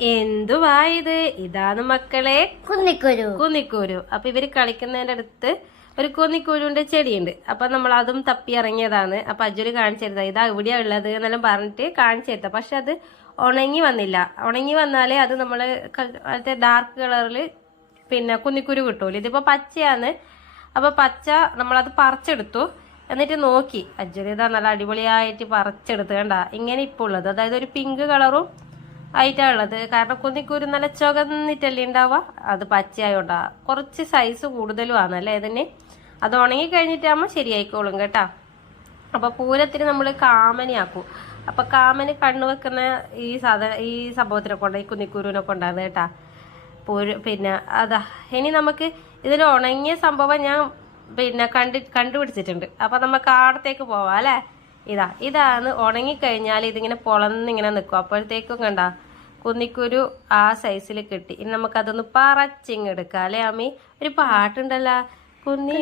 എന്തുവാ ഇത്? ഇതാണ് മക്കളെ കുന്നിക്കൂരു. അപ്പൊ ഇവര് കളിക്കുന്നതിന്റെ അടുത്ത് ഒരു കുന്നിക്കൂരുന്റെ ചെടിയുണ്ട്. അപ്പൊ നമ്മൾ അതും തപ്പി ഇറങ്ങിയതാണ്. അപ്പൊ അജ്ജുല് കാണിച്ചിരുന്ന ഇതാ ഇവിടെയാ ഉള്ളത് എന്നെല്ലാം പറഞ്ഞിട്ട് കാണിച്ചിരുത്ത. പക്ഷെ അത് ഉണങ്ങി വന്നില്ല. ഉണങ്ങി വന്നാലേ അത് നമ്മള് മറ്റേ ഡാർക്ക് കളറിൽ പിന്നെ കുന്നിക്കുരു കിട്ടൂല. ഇതിപ്പോ പച്ചയാണ്. അപ്പൊ പച്ച നമ്മളത് പറിച്ചെടുത്തു. എന്നിട്ട് നോക്കി അജ്ജുല് ഇതാ നല്ല അടിപൊളിയായിട്ട് പറിച്ചെടുത്ത് കണ്ട ഇങ്ങനെ ഇപ്പൊ ഉള്ളത്. അതായത് ഒരു പിങ്ക് കളറും ആയിട്ടാണ് ഉള്ളത്. കാരണം കുന്നിക്കൂര് നല്ല ചുവന്നിട്ടല്ലേ ഉണ്ടാവുക. അത് പച്ചയായോണ്ടാ കുറച്ച് സൈസ് കൂടുതലും ആണല്ലേ ഇതിന്. അത് ഉണങ്ങി കഴിഞ്ഞിട്ടാകുമ്പോൾ ശരിയായിക്കോളും കേട്ടാ. അപ്പൊ പൂരത്തിന് നമ്മൾ കാമനയാക്കും. അപ്പൊ കാമന് കണ്ണു വെക്കുന്ന ഈ സംഭവത്തിനെ കൊണ്ട്, ഈ കുന്നിക്കൂരുവിനെ കൊണ്ടാണ് കേട്ടാ പിന്നെ അതാ. ഇനി നമുക്ക് ഇതിൽ ഉണങ്ങിയ സംഭവം ഞാൻ പിന്നെ കണ്ടുപിടിച്ചിട്ടുണ്ട്. അപ്പൊ നമുക്ക് ആടത്തേക്ക് പോവാം അല്ലെ. ഇതാണ് ഉണങ്ങിക്കഴിഞ്ഞാൽ ഇതിങ്ങനെ പൊളന്നിങ്ങനെ നിൽക്കും. അപ്പോഴത്തേക്കും കണ്ട കുന്നിക്കുരു ആ സൈസിൽ കിട്ടി. ഇനി നമുക്കതൊന്ന് പറച്ചിങ്ങെടുക്കാം അല്ലെ അമ്മി. ഒരു പാട്ടുണ്ടല്ലോ, കുന്നി